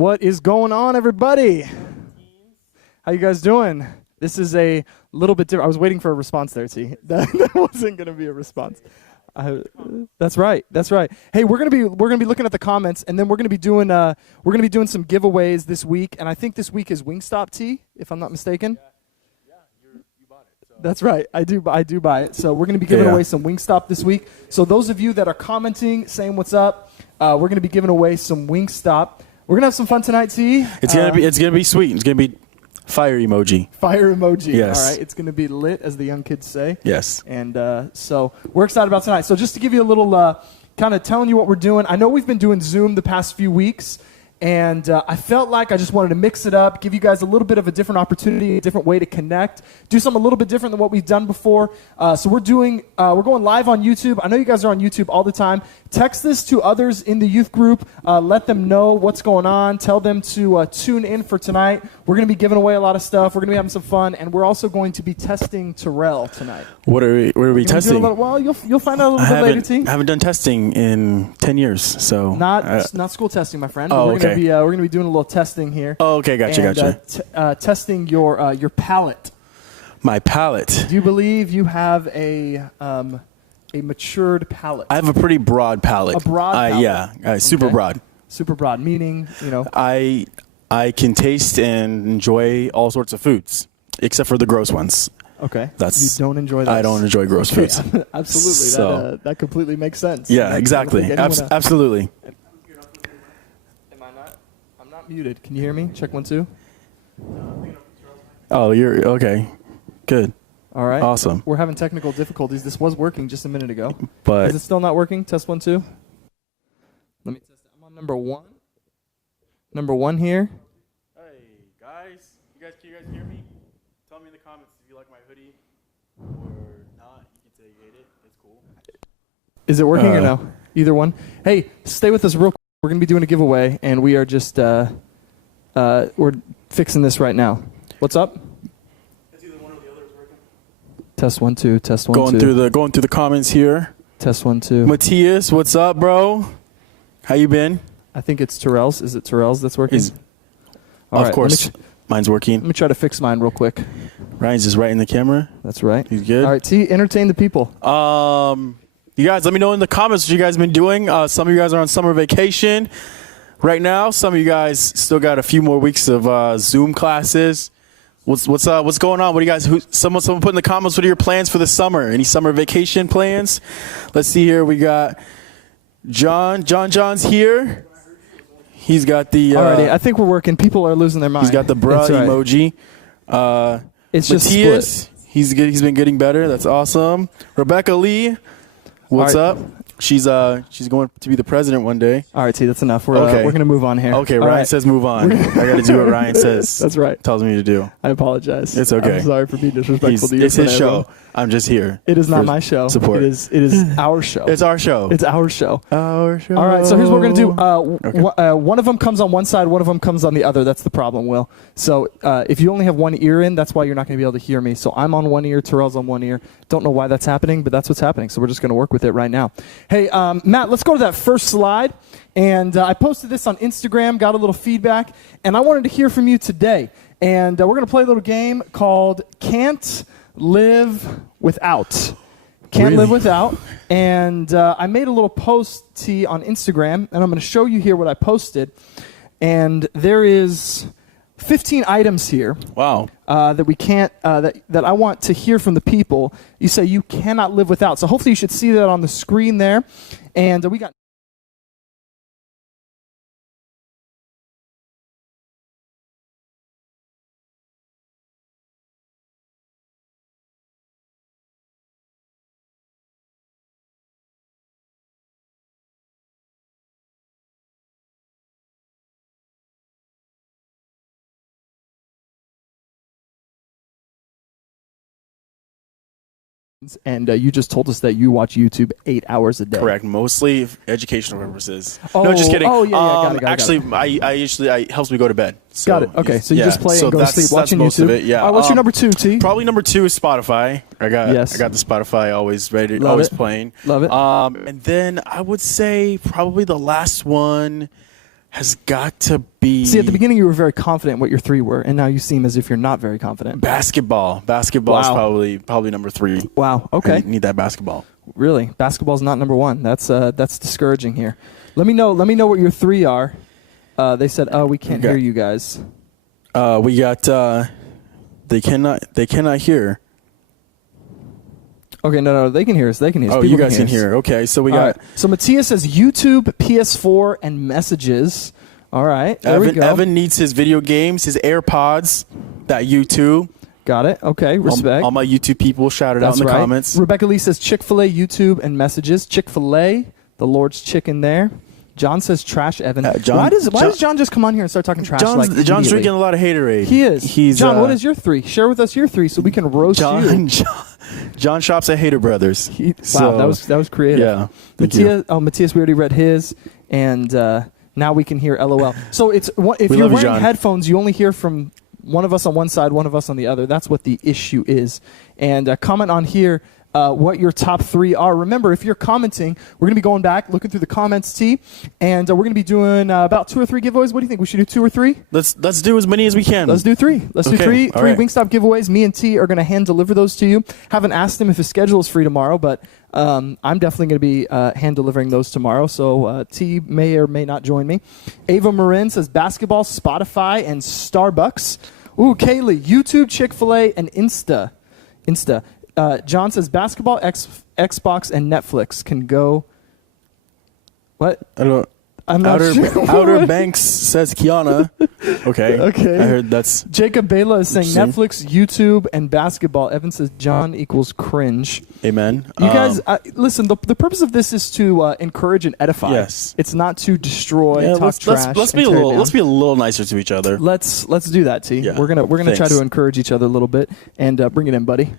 What is going on, everybody? How you guys doing? This is a little bit different. I was waiting for a response there, T. That wasn't going to be a response. That's right. That's right. Hey, we're gonna be looking at the comments, and then we're gonna be doing some giveaways this week. And I think this week is Wingstop, T, if I'm not mistaken. Yeah, you bought it. So. That's right. I do buy it. So we're gonna be giving away some Wingstop this week. So those of you that are commenting, saying what's up, we're gonna be giving away some Wingstop. We're gonna have some fun tonight, T. It's gonna be sweet. It's gonna be fire emoji. Fire emoji. Yes. All right. It's gonna be lit, as the young kids say. Yes. And so we're excited about tonight. So just to give you a little kind of telling you what we're doing. I know we've been doing Zoom the past few weeks. And I felt like I just wanted to mix it up, give you guys a little bit of a different opportunity, a different way to connect, do something a little bit different than what we've done before. So we're going live on YouTube. I know you guys are on YouTube all the time. Text this to others in the youth group. Let them know what's going on. Tell them to tune in for tonight. We're going to be giving away a lot of stuff. We're going to be having some fun, and we're also going to be testing Terrell tonight. What are we testing? You'll find out a little bit later, T. I haven't done testing in 10 years, so not school testing, my friend. Oh, we're going to be doing a little testing here. Oh, okay, gotcha. Testing your palate. My palate. Do you believe you have a matured palate? I have a pretty broad palate. A broad palate? Yeah, super broad. Super broad, meaning, I can taste and enjoy all sorts of foods, except for the gross ones. Okay. You don't enjoy those. I don't enjoy gross foods. Absolutely. So, that completely makes sense. Yeah, exactly. Absolutely. Am I not? I'm not muted. Can you hear me? Check 1, 2. Oh, you're okay. Good. All right. Awesome. We're having technical difficulties. This was working just a minute ago. But is it still not working? Test 1, 2. Let me test it. I'm on number 1. Number 1 here. Hey, guys. Can you guys hear me? Tell me in the comments if you like my hoodie or not. You can say you hate it. It's cool. Is it working or no? Either one. Hey, stay with us real quick. We're going to be doing a giveaway, and we are just we're fixing this right now. What's up? It's either one or the other is working. Test 1, 2. Test 1, 2. Going through the comments here. Test 1, 2. Matthias, what's up, bro? How you been? I think it's Terrell's. Is it Terrell's that's working? Of course. Mine's working. Let me try to fix mine real quick. Ryan's just right in the camera. That's right. He's good. All right, T, entertain the people. You guys, let me know in the comments what you guys been doing. Some of you guys are on summer vacation right now. Some of you guys still got a few more weeks of Zoom classes. What's going on? What do you guys? Someone put in the comments. What are your plans for the summer? Any summer vacation plans? Let's see here. We got John. John's here. He's got the. Alrighty, I think we're working. People are losing their mind. He's got the bruh emoji. It's Matthias, just split. He's good. He's been getting better. That's awesome. Rebecca Lee, what's up? She's going to be the president one day. All right, T, that's enough. We're going to move on here. Okay, Ryan says move on. I got to do what Ryan says. That's right. Tells me to do. I apologize. It's okay. I'm sorry for being disrespectful to you. It's his show. I'm just here. It is not my show. Support. It is our show. It's our show. It's our show. Our show. All right, so here's what we're going to do. One of them comes on one side, one of them comes on the other. That's the problem, Will. So if you only have one ear in, that's why you're not going to be able to hear me. So I'm on one ear, Terrell's on one ear. Don't know why that's happening, but that's what's happening. So we're just going to work with it right now. Hey, Matt, let's go to that first slide. And I posted this on Instagram, got a little feedback, and I wanted to hear from you today. And we're going to play a little game called Can't Live Without. Can't live without. And I made a little post, T, on Instagram, and I'm going to show you here what I posted. And there is 15 items here. Wow. That we can't, that I want to hear from the people. You say you cannot live without. So hopefully you should see that on the screen there. And we got and you just told us that you watch YouTube 8 hours a day. Correct. Mostly educational purposes. Oh, no, just kidding. Oh, yeah, got it. Actually, it helps me go to bed. So, got it. Okay, so you just play and go to sleep watching most YouTube. Of it, yeah. What's your number 2, T? Probably number 2 is Spotify. I got the Spotify always ready, Love it. playing. Love it. And then I would say probably the last one has got to be. See, at the beginning you were very confident what your 3 were, and now you seem as if you're not very confident. Basketball. Basketball is Wow. probably number 3. Wow. Okay. I need that basketball. Really, basketball's not number 1. That's discouraging here. Let me know what your 3 are. They said, "Oh, we can't hear you guys." We got. They cannot hear. Okay, no, they can hear us. They can hear us. Oh, People you guys can us. hear. Okay, so we All got right. So Matthias says YouTube, PS4, and messages. All right, there we go. Evan needs his video games, his AirPods, that YouTube. Got it. Okay, respect. All my YouTube people, shout it out in the comments. Rebecca Lee says Chick-fil-A, YouTube, and messages. Chick-fil-A, the Lord's chicken there. John says trash Evan. Why does John just come on here and start talking trash? John's drinking a lot of haterade. He is. He's John, what is your 3? Share with us your 3 so we can roast you. John shops at Hater Brothers. Wow, that was creative. Yeah. Matthias, we already read his, and now we can hear LOL. So if you're wearing headphones, you only hear from one of us on one side, one of us on the other. That's what the issue is. And comment on here what your top 3 are. Remember, if you're commenting, we're going to be going back, looking through the comments, T, and we're going to be doing about 2 or 3 giveaways. What do you think? We should do 2 or 3? Let's do as many as we can. Let's do 3. Let's do 3 right. Wingstop giveaways. Me and T are going to hand deliver those to you. Haven't asked him if his schedule is free tomorrow, but I'm definitely going to be hand delivering those tomorrow. So T may or may not join me. Ava Marin says basketball, Spotify, and Starbucks. Ooh, Kaylee, YouTube, Chick-fil-A, and Insta. John says basketball, Xbox, and Netflix can go. What? I don't. I'm not sure. Outer Banks says Kiana. Okay. Okay. I heard that's. Jacob Bela is saying Netflix, YouTube, and basketball. Evan says John equals cringe. Amen. You guys, listen, the purpose of this is to encourage and edify. Yes. It's not to destroy, talk trash. Let's be a little nicer to each other. Let's do that, T. Yeah. We're gonna try to encourage each other a little bit and bring it in, buddy.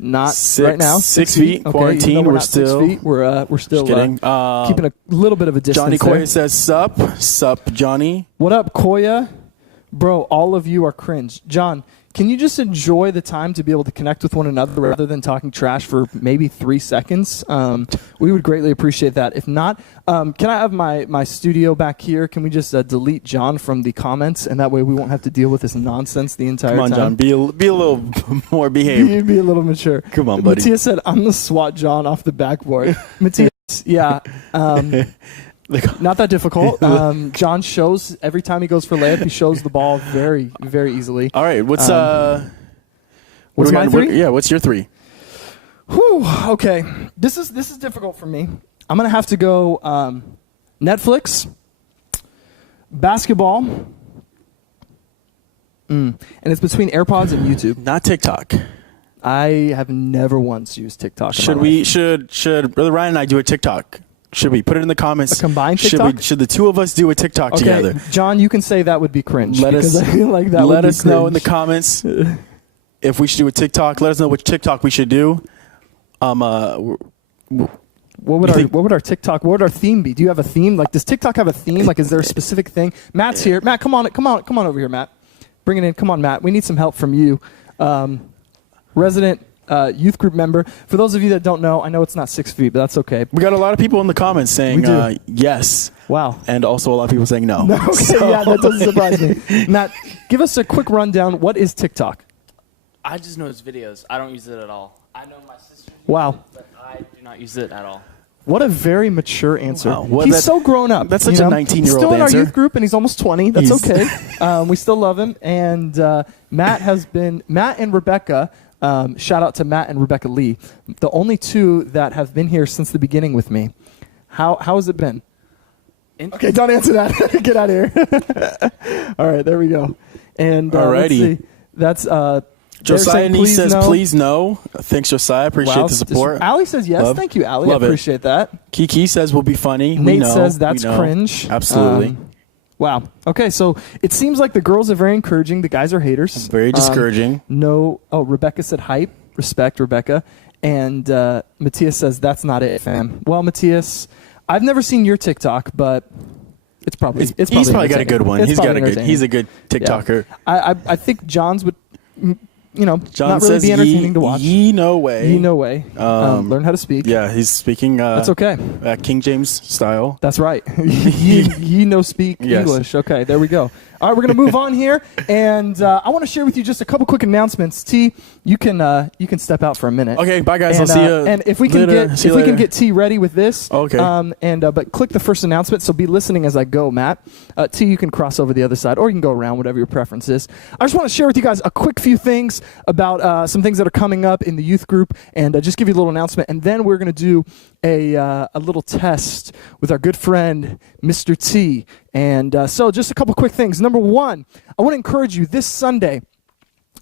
Not right now. 6 feet. Okay, we're quarantine. We're not still. 6 feet. We're still kidding. keeping a little bit of a distance. Johnny there. Koya says sup, Johnny. What up, Koya? Bro, all of you are cringe. John, can you just enjoy the time to be able to connect with one another rather than talking trash for maybe 3 seconds? We would greatly appreciate that. If not, can I have my studio back here? Can we just delete John from the comments, and that way we won't have to deal with this nonsense the entire time? Come on, John. Be a little more behaved. Be a little mature. Come on, buddy. Matthias said, I'm the SWAT John off the backboard. Matthias, yeah. Not that difficult. John shows every time he goes for layup, he shows the ball very, very easily. All right, what's my 3? What's your 3? Whew, okay, this is difficult for me. I'm gonna have to go Netflix, basketball, and it's between AirPods and YouTube. Not TikTok. I have never once used TikTok. Should Brother Ryan and I do a TikTok? Should we put it in the comments? A combined TikTok? Should the 2 of us do a TikTok together? John, you can say that would be cringe. Let us I feel like that let would us be know in the cringe. comments if we should do a TikTok. Let us know which TikTok we should do. What would our TikTok? What would our theme be? Do you have a theme? Like, does TikTok have a theme? Like, is there a specific thing? Matt's here. Matt, come on over here, Matt. Bring it in. Come on, Matt. We need some help from you, resident youth group member. For those of you that don't know, I know it's not 6 feet, but that's okay. We got a lot of people in the comments saying yes. Wow. And also a lot of people saying no. Okay, yeah, that doesn't surprise me. Matt, give us a quick rundown. What is TikTok? I just know it's videos. I don't use it at all. I know my sister uses Wow. it, but I do not use it at all. What a very mature answer. Wow. Well, he's so grown up. That's such a 19-year-old He's still in our answer. youth group, and he's almost 20. That's okay. We still love him. And Matt and Rebecca, shout out to Matt and Rebecca Lee, the only 2 that have been here since the beginning with me. How has it been? Okay, don't answer that. Get out of here. All right, there we go. And let's see. That's Josiah Nee says, no. please no. Thanks, Josiah. Appreciate the support. Allie says yes. Love. Thank you, Allie. I Love it. appreciate that. Kiki says we'll be funny. Nate we know. says that's we know. cringe. Absolutely. Wow. Okay, so it seems like the girls are very encouraging. The guys are haters. Very discouraging. No. Oh, Rebecca said hype. Respect, Rebecca. And Matthias says that's not it, fam. Well, Matthias, I've never seen your TikTok, but it's probably he's probably got a good one. He's a good TikToker. Yeah. I think John's would John not really says be entertaining to watch. Ye no way. Ye no way. Learn how to speak. Yeah, he's speaking. That's okay. King James style. That's right. ye no speak Yes. English. Okay, there we go. All right, we're going to move on here, and I want to share with you just a couple quick announcements. T, you can step out for a minute. Okay, bye guys. And, I'll see you. And if we can later. See you later. get T ready with this, Okay. But click the first announcement. So be listening as I go, Matt. T, you can cross over the other side, or you can go around, whatever your preference is. I just want to share with you guys a quick few things about some things that are coming up in the youth group, and just give you a little announcement, and then we're going to do a little test with our good friend Mr. T. And so just a couple quick things. Number one, I want to encourage you, this Sunday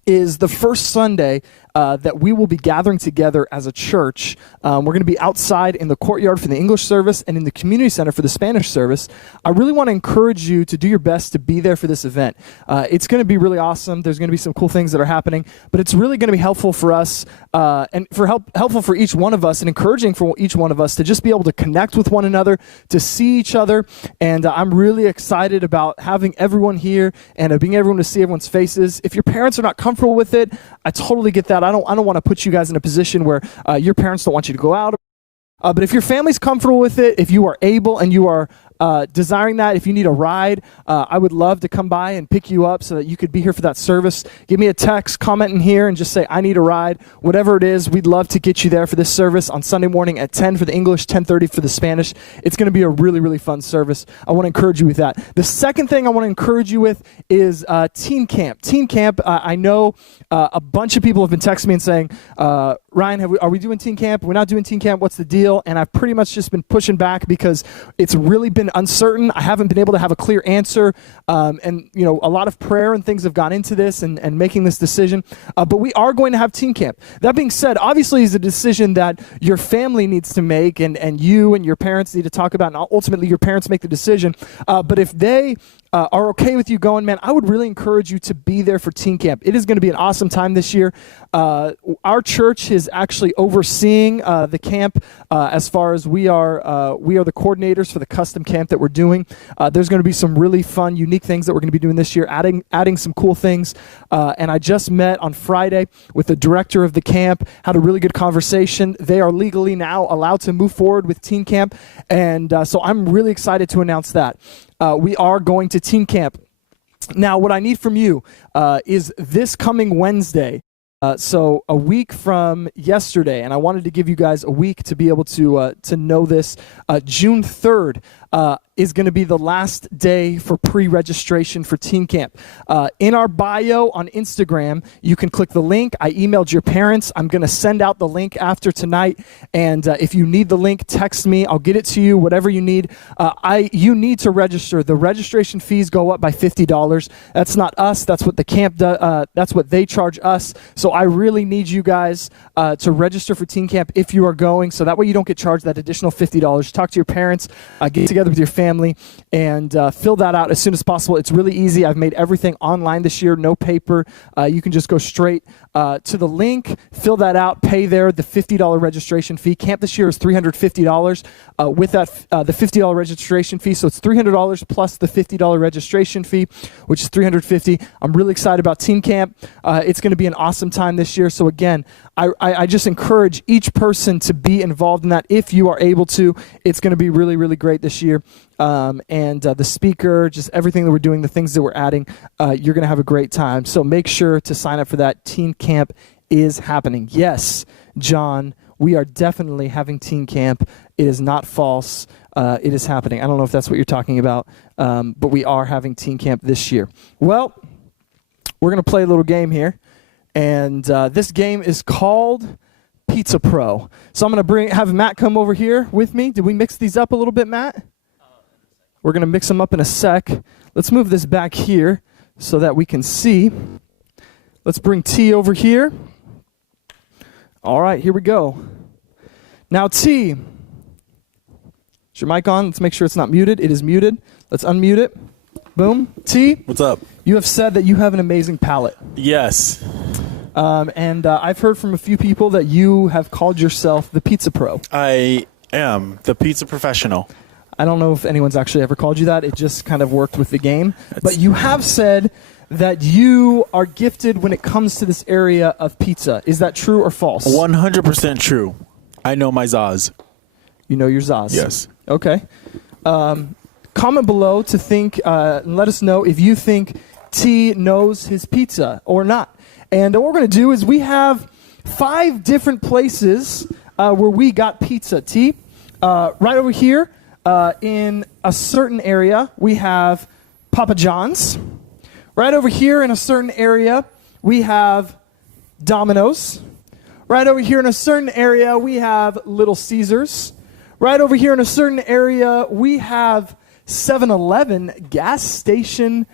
is the first Sunday that we will be gathering together as a church. We're going to be outside in the courtyard for the English service and in the community center for the Spanish service. I really want to encourage you to do your best to be there for this event. It's going to be really awesome. There's going to be some cool things that are happening, but it's really going to be helpful for us and helpful for each one of us, and encouraging for each one of us to just be able to connect with one another, to see each other. And I'm really excited about having everyone here and being able to see everyone's faces. If your parents are not comfortable with it, I totally get that. I don't want to put you guys in a position where your parents don't want you to go out. But if your family's comfortable with it, if you are able and you are desiring that, if you need a ride, I would love to come by and pick you up so that you could be here for that service. Give me a text, comment in here, and just say, I need a ride. Whatever it is, we'd love to get you there for this service on Sunday morning at 10 for the English, 10:30 for the Spanish. It's going to be a really, really fun service. I want to encourage you with that. The second thing I want to encourage you with is Teen Camp. Teen Camp, I know a bunch of people have been texting me and saying, Ryan, are we doing Teen Camp? We're not doing Teen Camp. What's the deal? And I've pretty much just been pushing back because it's really been uncertain. I haven't been able to have a clear answer. And a lot of prayer and things have gone into this and making this decision. But we are going to have Teen Camp. That being said, obviously it's a decision that your family needs to make, and you and your parents need to talk about, and ultimately your parents make the decision. But if they are okay with you going, man, I would really encourage you to be there for Teen Camp. It is going to be an awesome time this year. Our church is actually overseeing the camp as far as we are the coordinators for the custom camp that we're doing. There's going to be some really fun, unique things that we're going to be doing this year, adding some cool things. And I just met on Friday with the director of the camp, had a really good conversation. They are legally now allowed to move forward with Teen Camp. And so I'm really excited to announce that. We are going to Teen Camp. Now, what I need from you is this coming Wednesday. So a week from yesterday, and I wanted to give you guys a week to be able to know this. June 3rd is going to be the last day for pre-registration for Teen Camp. In our bio on Instagram, you can click the link. I emailed your parents. I'm going to send out the link after tonight, and if you need the link, text me. I'll get it to you, whatever you need. You need to register. The registration fees go up by $50. That's not us. That's what the camp does. That's what they charge us. So I really need you guys to register for Teen Camp if you are going, so that way you don't get charged that additional $50. Talk to your parents, get together with your family, and fill that out as soon as possible. It's really easy. I've made everything online this year, no paper. You can just go straight to the link, fill that out, pay there the $50 registration fee. Camp this year is $350 with that the $50 registration fee, so it's $300 plus the $50 registration fee, which is $350. I'm really excited about Teen Camp. It's going to be an awesome time this year. So again, I just encourage each person to be involved in that if you are able to. It's going to be really, really great this year. And the speaker, just everything that we're doing, the things that we're adding, you're going to have a great time. So make sure to sign up for that. Teen Camp is happening. Yes, John, we are definitely having Teen Camp. It is not false. It is happening. I don't know if that's what you're talking about, but we are having Teen Camp this year. Well, we're going to play a little game here. And this game is called Pizza Pro. So I'm going to have Matt come over here with me. Did we mix these up a little bit, Matt? We're going to mix them up in a sec. Let's move this back here so that we can see. Let's bring T over here. All right, here we go. Now, T, is your mic on? Let's make sure it's not muted. It is muted. Let's unmute it. Boom. T, What's up? you have said that you have an amazing palate. Yes. And I've heard from a few people that you have called yourself the Pizza Pro. I am the pizza professional. I don't know if anyone's actually ever called you that. It just kind of worked with the game. But you have said that you are gifted when it comes to this area of pizza. Is that true or false? 100% true. I know my Zaz. You know your Zaz. Yes. Okay. Comment below to think and let us know if you think T knows his pizza or not. And what we're going to do is we have 5 different places where we got pizza. T, right over here in a certain area, we have Papa John's. Right over here in a certain area, we have Domino's. Right over here in a certain area, we have Little Caesars. Right over here in a certain area, we have 7-Eleven gas station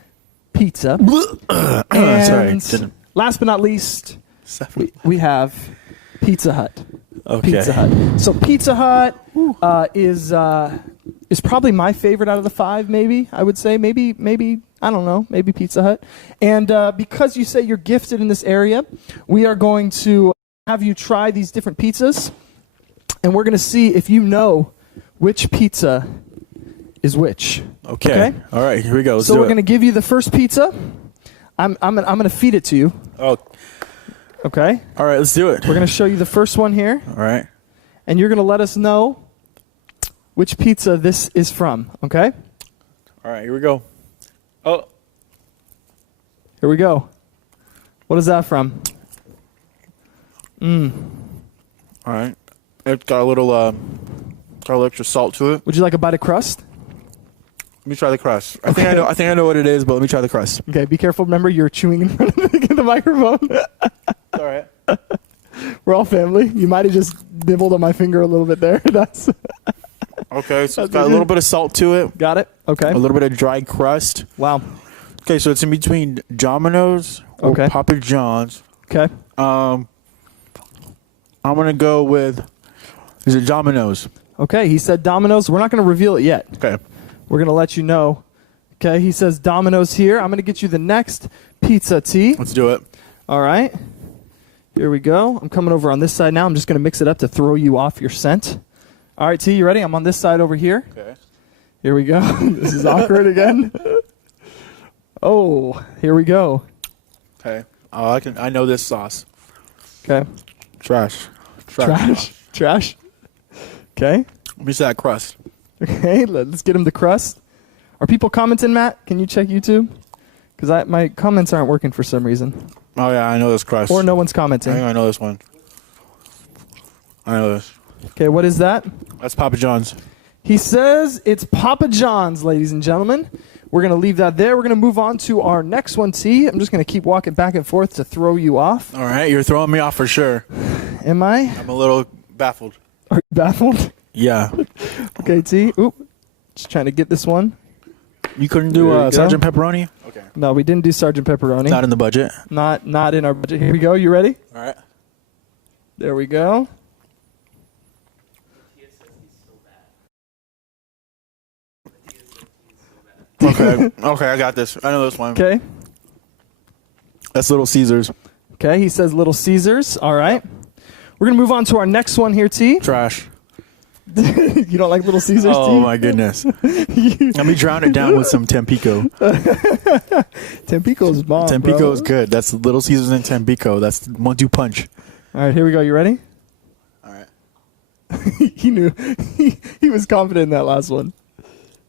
pizza. And Sorry. last but not least, we have Pizza Hut. Okay. Pizza Hut. So Pizza Hut is probably my favorite out of the 5. Maybe I would say maybe I don't know. Maybe Pizza Hut. And because you say you're gifted in this area, we are going to have you try these different pizzas, and we're going to see if you know which pizza is which. Okay. All right. Here we go. Let's So do we're it. going to give you the first pizza. I'm going to feed it to you. Oh. Okay. All right. Let's do it. We're going to show you the first one here, All right. and you're going to let us know which pizza this is from. Okay. All right. Here we go. Oh. Here we go. What is that from? All right. It's got a little extra salt to it. Would you like a bite of crust? Let me try the crust. I think I know what it is, but let me try the crust. Okay. Be careful. Remember, you're chewing in front of the microphone. All right. We're all family. You might have just nibbled on my finger a little bit there. That's Okay. So it's That's got a okay. little bit of salt to it. got it. Okay. A little bit of dry crust. Wow. Okay. So it's in between Domino's or Okay. Papa John's. Okay. I'm gonna go with. Is it Domino's? Okay. He said Domino's. We're not going to reveal it yet. Okay. We're going to let you know. Okay. He says Domino's here. I'm going to get you the next pizza, T. Let's do it. All right. Here we go. I'm coming over on this side now. I'm just going to mix it up to throw you off your scent. All right, T, you ready? I'm on this side over here. Okay. Here we go. This is awkward again. Oh, here we go. Okay. Oh, I know this sauce. Okay. Trash. Trash. Okay. Let me see that crust. Okay, let's get him the crust. Are people commenting, Matt? Can you check YouTube? Because my comments aren't working for some reason. Oh yeah, I know this crust. Or no one's I think commenting. I know this one. I know this. Okay, what is that? That's Papa John's. He says it's Papa John's, ladies and gentlemen. We're going to leave that there. We're going to move on to our next one, T. I'm just going to keep walking back and forth to throw you off. All right, you're throwing me off for sure. Am I? I'm a little baffled. Are you baffled? Yeah. Okay, T. Oop. Just trying to get this one. You couldn't There do you go. Sergeant Pepperoni? Okay. No, we didn't do Sergeant Pepperoni. Not in the budget. Not in our budget. Here we go. You ready? All right. There we go. Okay. Okay, I got this. I know this one. Okay. That's Little Caesars. Okay, he says Little Caesars. All right. We're going to move on to our next one here, T. Trash. You don't like Little Caesars, Oh T? my goodness. Let me drown it down with some Tampico. Tampico's bomb, Tampico bro. is good. That's Little Caesars and Tampico. That's 1-2 punch. All right, here we go. You ready? All right. He knew. He was confident in that last one.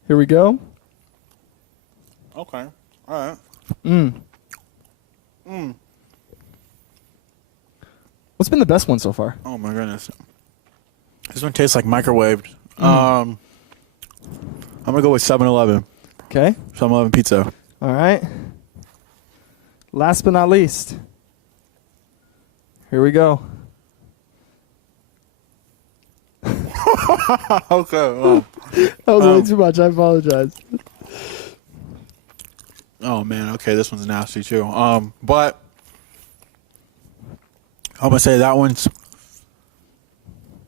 Here we go. Okay. All right. What's been the best one so far? Oh my goodness. This one tastes like microwaved. I'm gonna go with 7-Eleven. Okay. 7-Eleven pizza. All right. Last but not least. Here we go. Okay. Oh. That was way too much. I apologize. Oh man. Okay, this one's nasty too. But I'm gonna say that one's.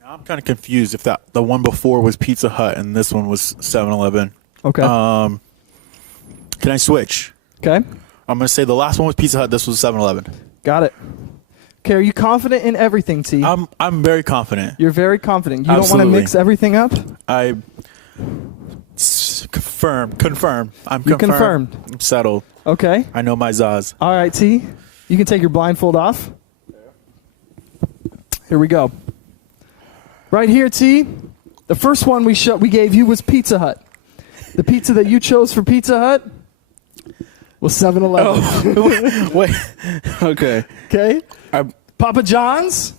I'm kind of confused if the one before was Pizza Hut and this one was 7-Eleven. Okay. Can I switch? Okay. I'm gonna say the last one was Pizza Hut. This was 7-Eleven. Got it. Okay, are you confident in everything, T? I'm very confident. You're very confident. You don't want to Absolutely. mix everything up? Because Confirm. I'm You confirmed. confirmed. I'm settled. Okay. I know my Zaz. All right, T. You can take your blindfold off. Here we go. Right here, T. The first one we gave you was Pizza Hut. The pizza that you chose for Pizza Hut was 7-Eleven. Wait. Okay. Okay. Papa John's.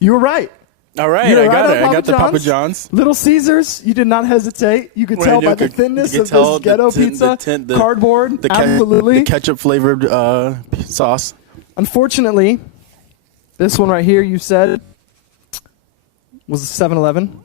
You were right. All right. You're I got right it. on I got the Papa John's. Little Caesars. You did not hesitate. You could tell by the thinness of this ghetto pizza. Cardboard. Absolutely. The ketchup flavored sauce. Unfortunately, this one right here you said was a 7-Eleven.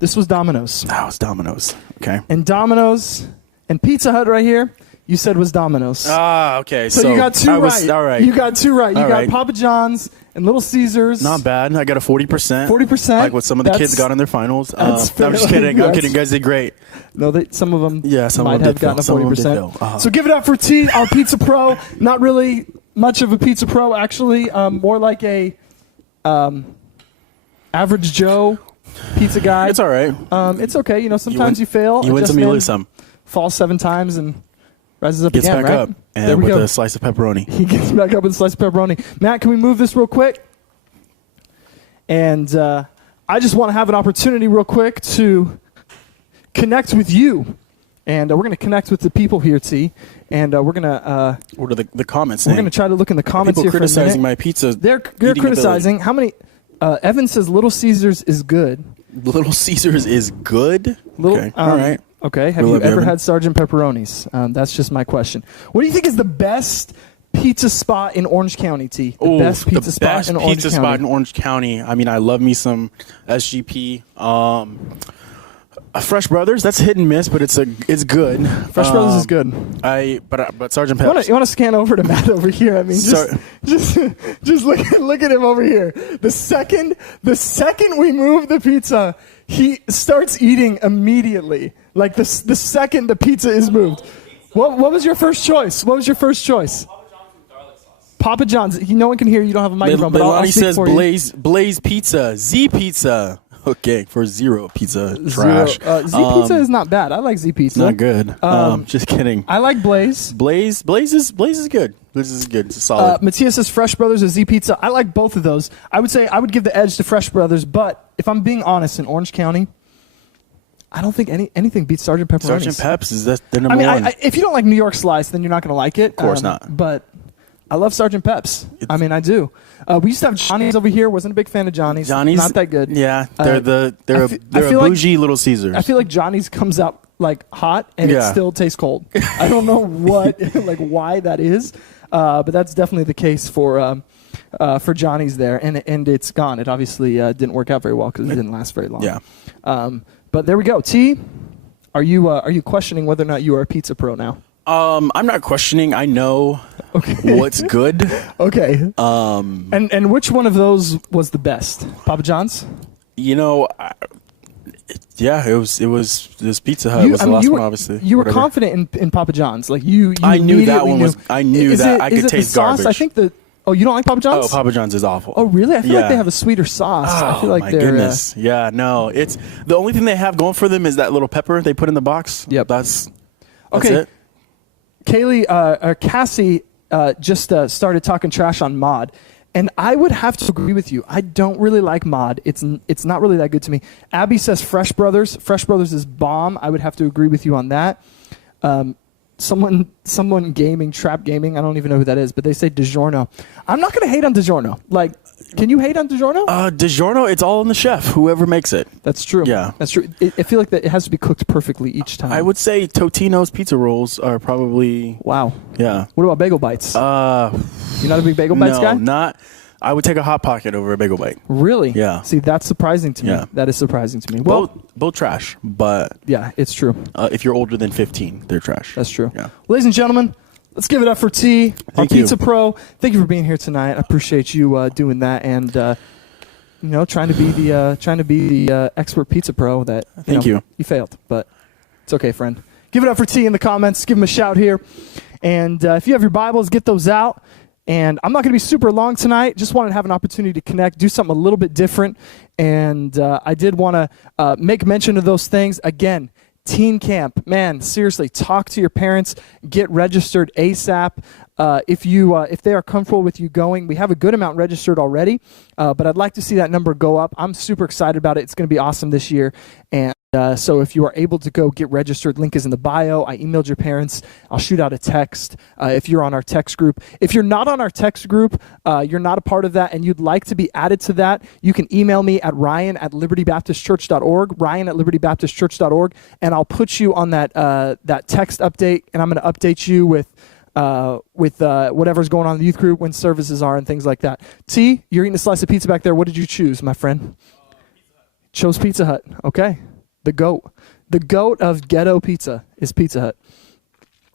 This was Domino's. That was Domino's. Okay. And Domino's and Pizza Hut right here, you said was Domino's. Ah, okay. So you got two right. All right. You got two right. You All got right. Papa John's and Little Caesars. Not bad. I got a 40%. 40%. Like what some of the kids got in their finals. I'm that's just kidding. I'm kidding. You guys did great. No, some of them Some might of them have did fail. gotten a Some of them 40%. did fail. Uh-huh. So give it up for T, our Pizza Pro. Not really much of a Pizza Pro, actually. More like a average Joe pizza guy. It's all right. It's okay. You know, sometimes you fail. You win Just some, you man lose some. Falls 7 times and rises up Gets again, back right? up. There And we with go. a slice of pepperoni. He gets back up with a slice of pepperoni. Matt, can we move this real quick? And I just want to have an opportunity real quick to connect with you. And we're going to connect with the people here, T. And we're going to What are the comments we're saying? going to try to look in the comments People here for a criticizing minute. my pizza. They're eating criticizing. How many? Evan says Little Caesars is good. ability. Little Caesars is good. Little, Okay. All right. Okay. Have We you love you, ever Evan. had Sergeant Pepperonis? That's just my question. What do you think is the best pizza spot in Orange County, T? The Ooh, best pizza the spot best in Orange pizza County. spot in Orange County. I mean, I love me some SGP. Fresh Brothers, that's hit and miss, but it's good. Fresh Brothers is good. But Sergeant You Pepper's. want to scan over to Matt over here? I mean, just look at him over here. The second we move the pizza, he starts eating immediately. Like the second the pizza is moved. What was your first choice? What was your first choice? Papa John's. No one can hear you. You don't have a microphone. But I'll Leilani speak says for you. Blaze Pizza, Z Pizza. Okay, for zero pizza trash. Z Pizza is not bad. I like Z Pizza. Not good. Just kidding. I like Blaze. Blaze is good. Blaze is good. It's solid. Matthias says Fresh Brothers or Z Pizza. I like both of those. I would say I would give the edge to Fresh Brothers, but if I'm being honest, in Orange County, I don't think anything beats Sergeant Pepperoni's. Sergeant Pep's is the number one. If you don't like New York Slice, then you're not going to like it. Of course not. But I love Sergeant Pep's. I do. We used to have Johnny's over here. Wasn't a big fan of Johnny's. Johnny's Not that good. Yeah, they're a feel like- bougie Little Caesars. I feel like Johnny's comes out like hot and it Yeah. still tastes cold. I don't know why that is, but that's definitely the case for Johnny's there, and it's gone. It obviously didn't work out very well because it didn't last very long. Yeah. But there we go. T, are you questioning whether or not you are a pizza pro now? I'm not questioning. I know what's good. Okay. And which one of those was the best? Papa John's? You know, it was Pizza Hut. Was the last one, obviously. You were Whatever. confident in Papa John's. Like you I knew that immediately one was. I knew Is that it- I is could it the taste sauce? garbage. I think you don't like Papa John's? Oh, Papa John's is awful. Oh, really? I feel like Yeah. they have a sweeter sauce. I feel like my they're goodness. Yeah, no. It's the only thing they have going for them is that little pepper they put in the box. Yep. That's Okay. it. Cassie just started talking trash on Mod, and I would have to agree with you. I don't really like Mod. It's not really that good to me. Abby says Fresh Brothers. Fresh Brothers is bomb. I would have to agree with you on that. Someone gaming, Trap Gaming, I don't even know who that is, but they say DiGiorno. I'm not going to hate on DiGiorno. Like, can you hate on DiGiorno? DiGiorno, it's all on the chef, whoever makes it. That's true. Yeah. That's true. I feel like that it has to be cooked perfectly each time. I would say Totino's pizza rolls are probably Wow. yeah. What about Bagel Bites? You're not a big Bagel Bites No, guy? not. I would take a Hot Pocket over a Bagel Bite. Really? Yeah. See, that's surprising to me. Yeah. That is surprising to me. Well, Both trash, but yeah, it's true. if you're older than 15, they're trash. That's true. Yeah. Ladies and gentlemen, let's give it up for T, our Thank you. Pizza Pro. Thank you for being here tonight. I appreciate you doing that and trying to be the expert pizza pro that Thank you. You failed, but it's okay, friend. Give it up for T in the comments. Give him a shout here. And if you have your Bibles, get those out. And I'm not going to be super long tonight. Just wanted to have an opportunity to connect, do something a little bit different. And I did want to make mention of those things. Again, Teen camp, man, seriously, talk to your parents, get registered ASAP. If they are comfortable with you going, we have a good amount registered already, but I'd like to see that number go up. I'm super excited about it. It's going to be awesome this year. And so if you are able to go get registered, link is in the bio. I emailed your parents. I'll shoot out a text if you're on our text group. If you're not on our text group, you're not a part of that, and you'd like to be added to that, you can email me at ryan@libertybaptistchurch.org, ryan@libertybaptistchurch.org, and I'll put you on that text update, and I'm going to update you with whatever's going on in the youth group, when services are, and things like that. T, you're eating a slice of pizza back there. What did you choose, my friend? Chose Pizza Hut. Okay. The GOAT of ghetto pizza is Pizza Hut.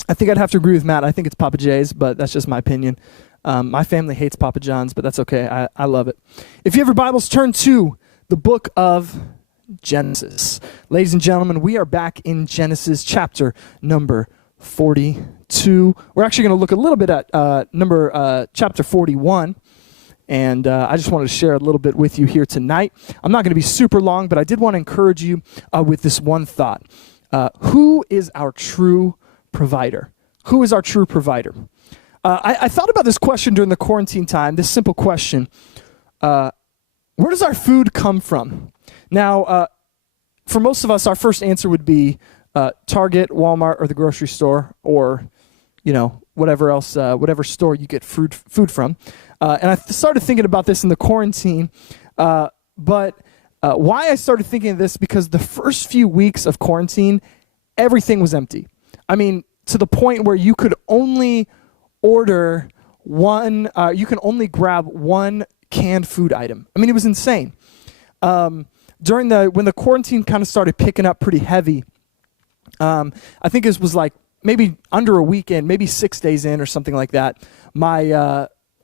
I think I'd have to agree with Matt. I think it's Papa J's, but that's just my opinion. My family hates Papa John's, but that's okay. I love it. If you have your Bibles, turn to the book of Genesis. Ladies and gentlemen, we are back in Genesis chapter number 42. We're actually going to look a little bit at chapter 41. And I just wanted to share a little bit with you here tonight. I'm not going to be super long, but I did want to encourage you with this one thought. Who is our true provider? Who is our true provider? I thought about this question during the quarantine time, this simple question. Where does our food come from? Now, for most of us, our first answer would be Target, Walmart, or the grocery store, or whatever store you get food from. And I started thinking about this in the quarantine, but why I started thinking of this, because the first few weeks of quarantine, everything was empty. I mean, to the point where you could only order you can only grab one canned food item. I mean, it was insane. When the quarantine kind of started picking up pretty heavy, I think it was like maybe under a weekend, maybe 6 days in or something like that,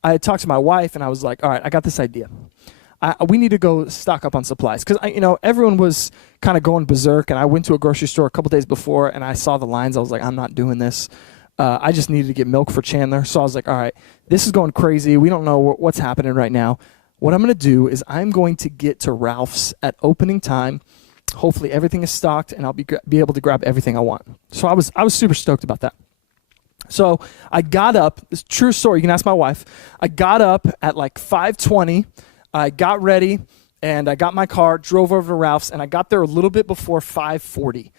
I had talked to my wife, and I was like, all right, I got this idea. We need to go stock up on supplies. Because, everyone was kind of going berserk, and I went to a grocery store a couple days before, and I saw the lines. I was like, I'm not doing this. I just needed to get milk for Chandler. So I was like, all right, this is going crazy. We don't know what's happening right now. What I'm going to do is I'm going to get to Ralph's at opening time. Hopefully everything is stocked, and I'll be able to grab everything I want. So I was super stoked about that. So I got up, this is a true story, you can ask my wife. I got up at like 5:20, I got ready, and I got my car, drove over to Ralph's, and I got there a little bit before 5:40.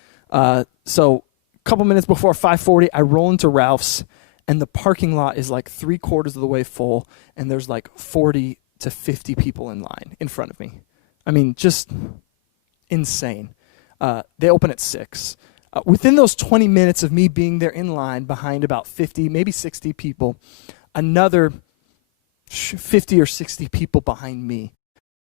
So a couple minutes before 5:40, I roll into Ralph's, and the parking lot is like 3/4 of the way full, and there's like 40 to 50 people in line in front of me. I mean, just insane. They open at 6. Within those 20 minutes of me being there in line behind about 50, maybe 60 people, another 50 or 60 people behind me.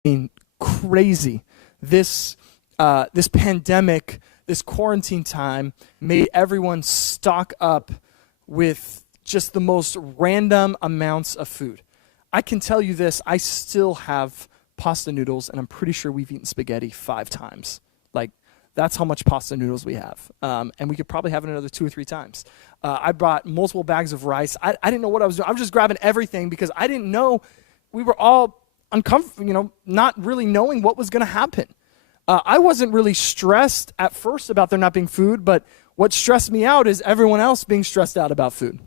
I mean, crazy. This pandemic, this quarantine time made everyone stock up with just the most random amounts of food. I can tell you this, I still have pasta noodles, and I'm pretty sure we've eaten spaghetti 5 times. Like, that's how much pasta noodles we have. And we could probably have it another 2 or 3 times. I brought multiple bags of rice. I didn't know what I was doing. I was just grabbing everything because I didn't know. We were all uncomfortable, not really knowing what was going to happen. I wasn't really stressed at first about there not being food, but what stressed me out is everyone else being stressed out about food.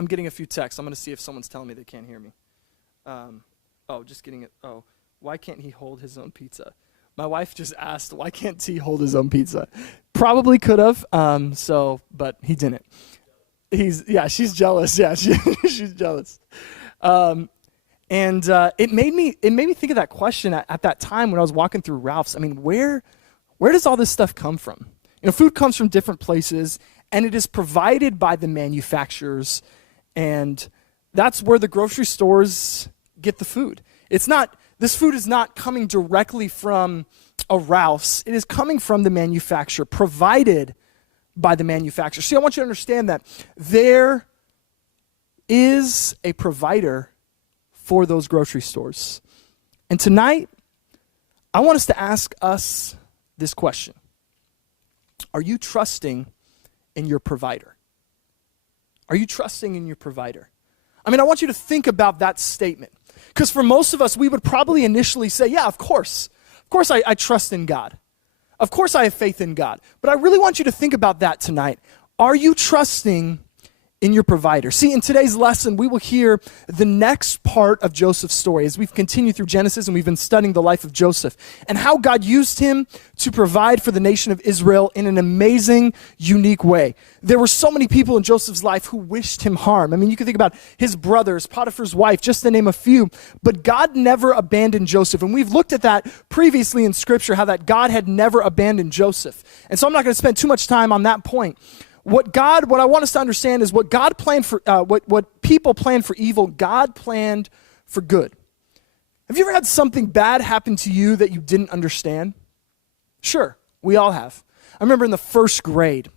I'm getting a few texts. I'm going to see if someone's telling me they can't hear me. Just getting it. Oh, why can't he hold his own pizza? My wife just asked, why can't T hold his own pizza? Probably could have, but he didn't. She's jealous. Yeah, she's jealous. And it made me think of that question at that time when I was walking through Ralph's. I mean, where does all this stuff come from? Food comes from different places, and it is provided by the manufacturers, and that's where the grocery stores get the food. This food is not coming directly from a Ralph's. It is coming from the manufacturer, provided by the manufacturer. See, I want you to understand that there is a provider for those grocery stores. And tonight, I want us to ask us this question. Are you trusting in your provider? Are you trusting in your provider? I mean, I want you to think about that statement. Because for most of us, we would probably initially say, yeah, of course. Of course I trust in God. Of course I have faith in God, but I really want you to think about that tonight. Are you trusting in your provider? See, in today's lesson, we will hear the next part of Joseph's story as we've continued through Genesis and we've been studying the life of Joseph and how God used him to provide for the nation of Israel in an amazing, unique way. There were so many people in Joseph's life who wished him harm. I mean, you can think about his brothers, Potiphar's wife, just to name a few, but God never abandoned Joseph. And we've looked at that previously in Scripture, how that God had never abandoned Joseph. And so I'm not going to spend too much time on that point. What I want us to understand is what God planned for, what people planned for evil, God planned for good. Have you ever had something bad happen to you that you didn't understand? Sure, we all have. I remember in the first grade,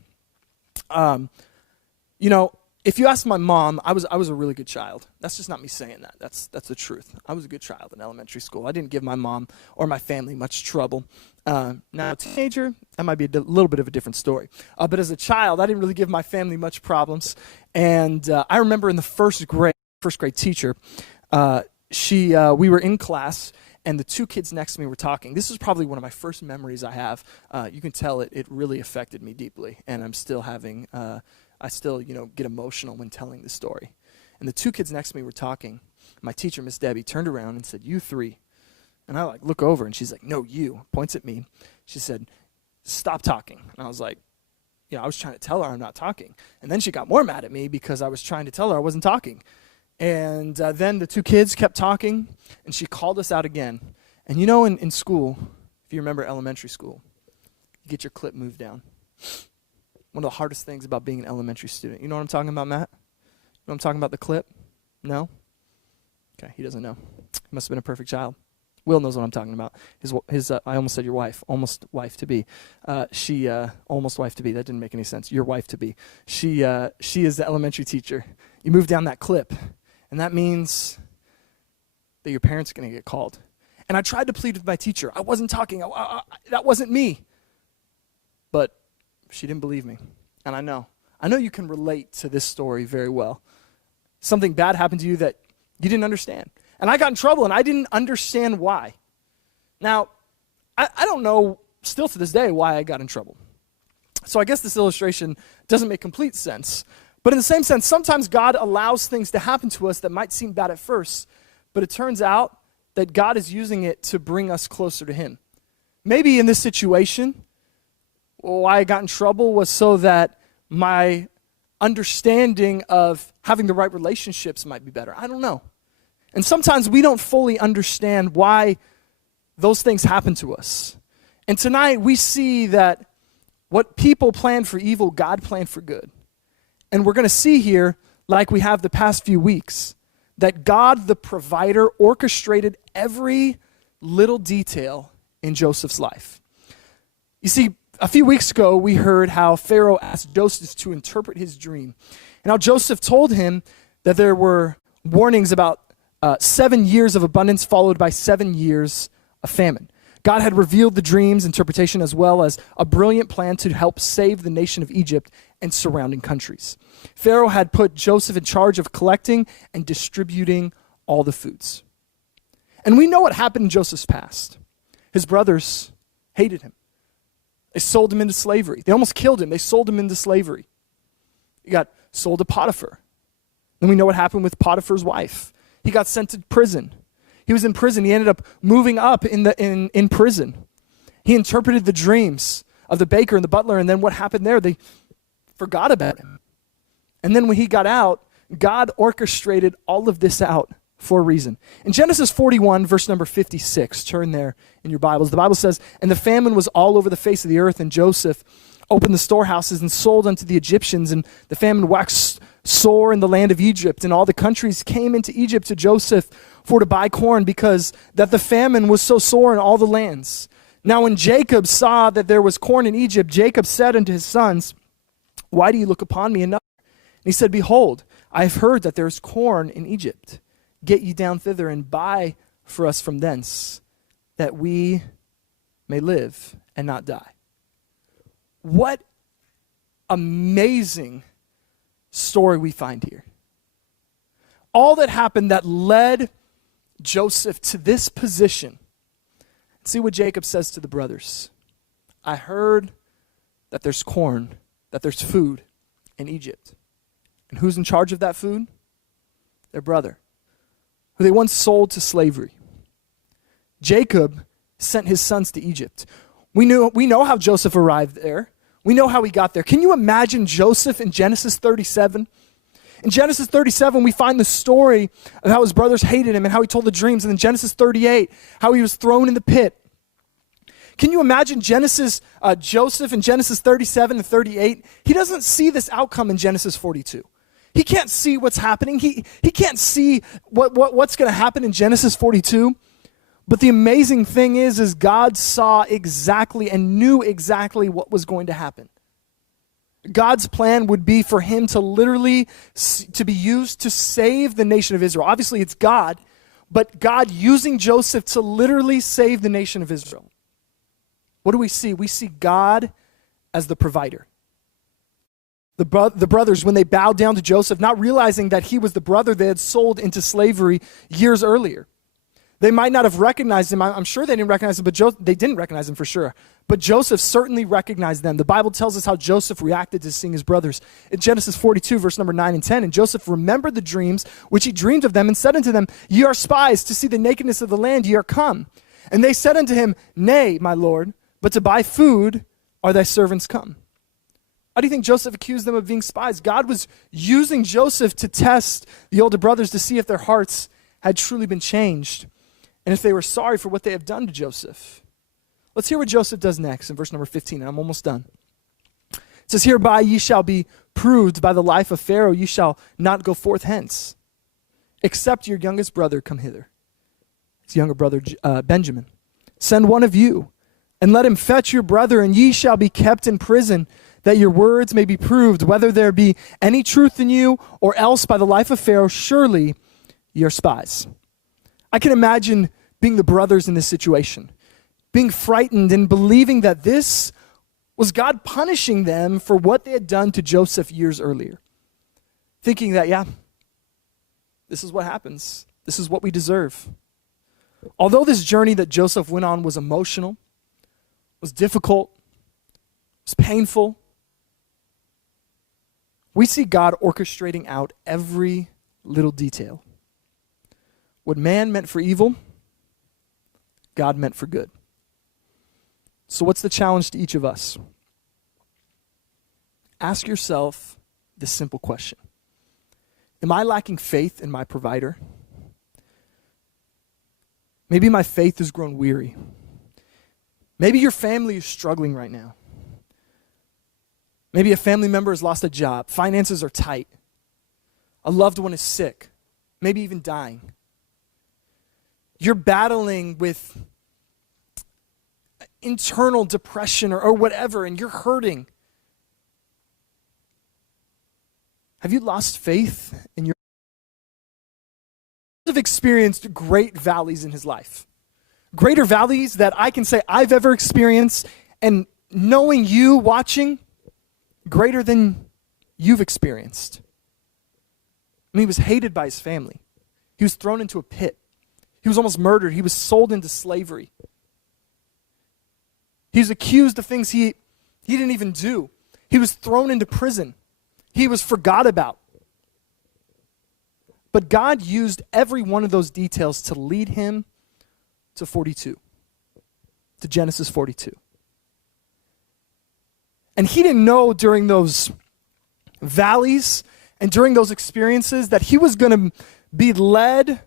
if you ask my mom, I was a really good child. That's just not me saying that. That's the truth. I was a good child in elementary school. I didn't give my mom or my family much trouble. Now, a teenager, that might be a little bit of a different story. But as a child, I didn't really give my family much problems. And I remember in the first grade teacher, we were in class, and the two kids next to me were talking. This is probably one of my first memories I have. You can tell it really affected me deeply, and I'm still having... I still, get emotional when telling this story. And the two kids next to me were talking. My teacher, Miss Debbie, turned around and said, "You three." And I look over, and she's like, "No, you." Points at me. She said, "Stop talking." And I was like, I was trying to tell her I'm not talking. And then she got more mad at me because I was trying to tell her I wasn't talking. And then the two kids kept talking, and she called us out again. And in school, if you remember elementary school, you get your clip moved down. One of the hardest things about being an elementary student. You know what I'm talking about, Matt? You know what I'm talking about, the clip? No? Okay, he doesn't know. He must have been a perfect child. Will knows what I'm talking about. His I almost said your wife, almost wife-to-be. Almost wife-to-be. That didn't make any sense. Your wife-to-be. She is the elementary teacher. You move down that clip, and that means that your parents are going to get called. And I tried to plead with my teacher. I wasn't talking. That wasn't me. But she didn't believe me. And I know you can relate to this story very well. Something bad happened to you that you didn't understand. And I got in trouble, and I didn't understand why. Now, I don't know still to this day why I got in trouble. So I guess this illustration doesn't make complete sense. But in the same sense, sometimes God allows things to happen to us that might seem bad at first, but it turns out that God is using it to bring us closer to Him. Maybe in this situation, why I got in trouble was so that my understanding of having the right relationships might be better. I don't know. And sometimes we don't fully understand why those things happen to us. And tonight we see that what people planned for evil, God planned for good. And we're going to see here, like we have the past few weeks, that God, the provider, orchestrated every little detail in Joseph's life. You see, a few weeks ago, we heard how Pharaoh asked Joseph to interpret his dream. And how Joseph told him that there were warnings about 7 years of abundance followed by 7 years of famine. God had revealed the dream's interpretation as well as a brilliant plan to help save the nation of Egypt and surrounding countries. Pharaoh had put Joseph in charge of collecting and distributing all the foods. And we know what happened in Joseph's past. His brothers hated him. They sold him into slavery. They almost killed him. They sold him into slavery. He got sold to Potiphar. Then we know what happened with Potiphar's wife. He got sent to prison. He was in prison. He ended up moving up in prison. He interpreted the dreams of the baker and the butler, and then what happened there? They forgot about him. And then when he got out, God orchestrated all of this out for a reason. In Genesis 41, verse number 56, turn there in your Bibles. The Bible says, "And the famine was all over the face of the earth, and Joseph opened the storehouses and sold unto the Egyptians, and the famine waxed sore in the land of Egypt, and all the countries came into Egypt to Joseph for to buy corn, because that the famine was so sore in all the lands. Now when Jacob saw that there was corn in Egypt, Jacob said unto his sons, Why do you look upon me another? And he said, Behold, I have heard that there is corn in Egypt. Get ye down thither and buy for us from thence, that we may live and not die." What amazing story we find here. All that happened that led Joseph to this position. See what Jacob says to the brothers. I heard that there's corn, that there's food in Egypt. And who's in charge of that food? Their brother, who they once sold to slavery. Jacob sent his sons to Egypt. We know how Joseph arrived there. We know how he got there. Can you imagine Joseph in Genesis 37? In Genesis 37, we find the story of how his brothers hated him and how he told the dreams. And in Genesis 38, how he was thrown in the pit. Can you imagine Joseph in Genesis 37 and 38? He doesn't see this outcome in Genesis 42. He can't see what's happening. He can't see what's going to happen in Genesis 42. But the amazing thing is God saw exactly and knew exactly what was going to happen. God's plan would be for him to literally to be used to save the nation of Israel. Obviously, it's God, but God using Joseph to literally save the nation of Israel. What do we see? We see God as the provider. The brothers, when they bowed down to Joseph, not realizing that he was the brother they had sold into slavery years earlier. They might not have recognized him. I'm sure they didn't recognize him, but they didn't recognize him for sure. But Joseph certainly recognized them. The Bible tells us how Joseph reacted to seeing his brothers. In Genesis 42, verse number 9 and 10, and Joseph remembered the dreams which he dreamed of them and said unto them, Ye are spies to see the nakedness of the land, ye are come. And they said unto him, Nay, my Lord, but to buy food are thy servants come. How do you think Joseph accused them of being spies? God was using Joseph to test the older brothers to see if their hearts had truly been changed and if they were sorry for what they have done to Joseph. Let's hear what Joseph does next in verse number 15, and I'm almost done. It says, Hereby ye shall be proved by the life of Pharaoh, ye shall not go forth hence, except your youngest brother come hither. His younger brother Benjamin. Send one of you, and let him fetch your brother, and ye shall be kept in prison, that your words may be proved, whether there be any truth in you, or else by the life of Pharaoh, surely ye are spies. I can imagine being the brothers in this situation, being frightened and believing that this was God punishing them for what they had done to Joseph years earlier. Thinking that, yeah, this is what happens. This is what we deserve. Although this journey that Joseph went on was emotional, was difficult, was painful, we see God orchestrating out every little detail. What man meant for evil, God meant for good. So what's the challenge to each of us? Ask yourself this simple question. Am I lacking faith in my provider? Maybe my faith has grown weary. Maybe your family is struggling right now. Maybe a family member has lost a job. Finances are tight. A loved one is sick, maybe even dying. You're battling with internal depression or whatever, and you're hurting. Have you lost faith in your have experienced great valleys in his life? Greater valleys that I can say I've ever experienced, and knowing you watching, greater than you've experienced. I mean, he was hated by his family. He was thrown into a pit. He was almost murdered. He was sold into slavery. He was accused of things he didn't even do. He was thrown into prison. He was forgot about. But God used every one of those details to lead him to 42, to Genesis 42. And he didn't know during those valleys and during those experiences that he was going to be led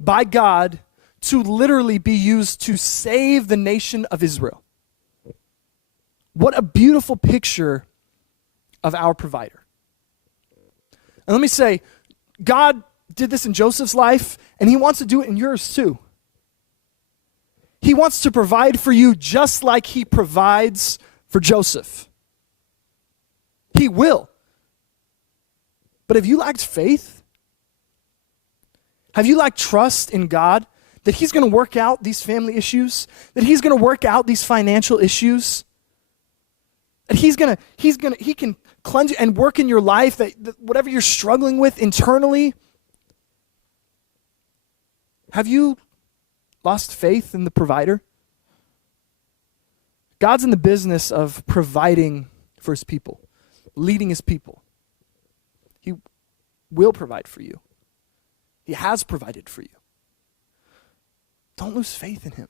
by God to literally be used to save the nation of Israel. What a beautiful picture of our provider. And let me say, God did this in Joseph's life, and he wants to do it in yours too. He wants to provide for you just like he provides for Joseph. He will. But have you lacked faith? Have you lacked trust in God that he's going to work out these family issues? That he's going to work out these financial issues? That he can cleanse you and work in your life, that whatever you're struggling with internally? Have you lost faith in the provider? God's in the business of providing for his people, leading his people. He will provide for you. He has provided for you. Don't lose faith in him.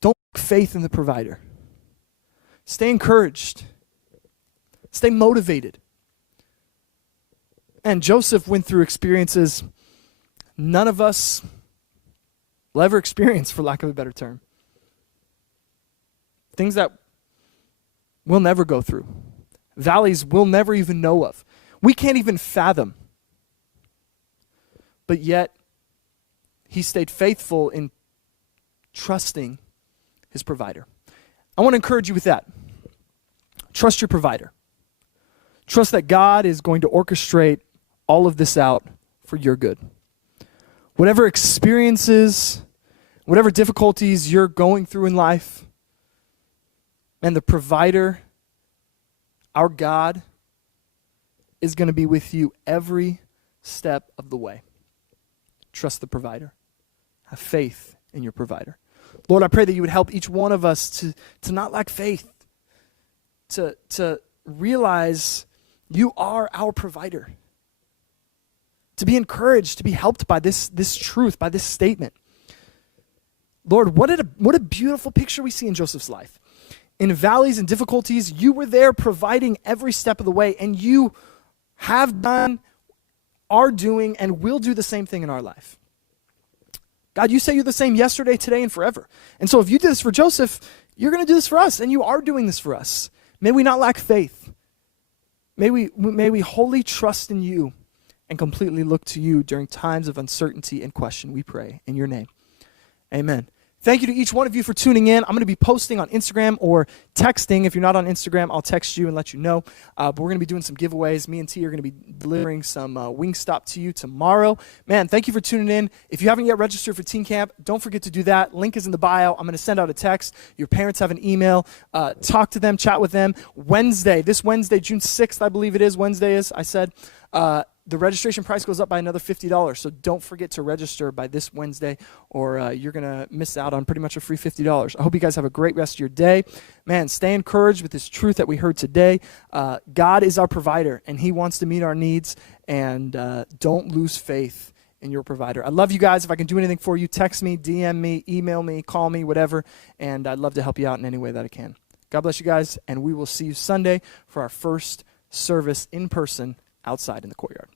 Don't lose faith in the provider. Stay encouraged. Stay motivated. And Joseph went through experiences none of us will ever experience, for lack of a better term. Things that we'll never go through. Valleys we'll never even know of. We can't even fathom. But yet, he stayed faithful in trusting his provider. I want to encourage you with that. Trust your provider. Trust that God is going to orchestrate all of this out for your good. Whatever experiences, whatever difficulties you're going through in life, and the provider, our God, is going to be with you every step of the way. Trust the provider. Have faith in your provider. Lord, I pray that you would help each one of us to not lack faith, to realize you are our provider, to be encouraged, to be helped by this truth, by this statement. Lord, what a beautiful picture we see in Joseph's life. In valleys and difficulties, you were there providing every step of the way, and you have done, are doing, and will do the same thing in our life. God, you say you're the same yesterday, today, and forever. And so if you did this for Joseph, you're going to do this for us, and you are doing this for us. May we not lack faith. May we wholly trust in you and completely look to you during times of uncertainty and question, we pray in your name. Amen. Thank you to each one of you for tuning in. I'm going to be posting on Instagram or texting. If you're not on Instagram, I'll text you and let you know. But we're going to be doing some giveaways. Me and T are going to be delivering some Wingstop to you tomorrow. Man, thank you for tuning in. If you haven't yet registered for Teen Camp, don't forget to do that. Link is in the bio. I'm going to send out a text. Your parents have an email. Talk to them, chat with them. This Wednesday, June 6th, I believe it is. I said. The registration price goes up by another $50, so don't forget to register by this Wednesday, or you're going to miss out on pretty much a free $50. I hope you guys have a great rest of your day. Man, stay encouraged with this truth that we heard today. God is our provider, and he wants to meet our needs, and don't lose faith in your provider. I love you guys. If I can do anything for you, text me, DM me, email me, call me, whatever, and I'd love to help you out in any way that I can. God bless you guys, and we will see you Sunday for our first service in person outside in the courtyard.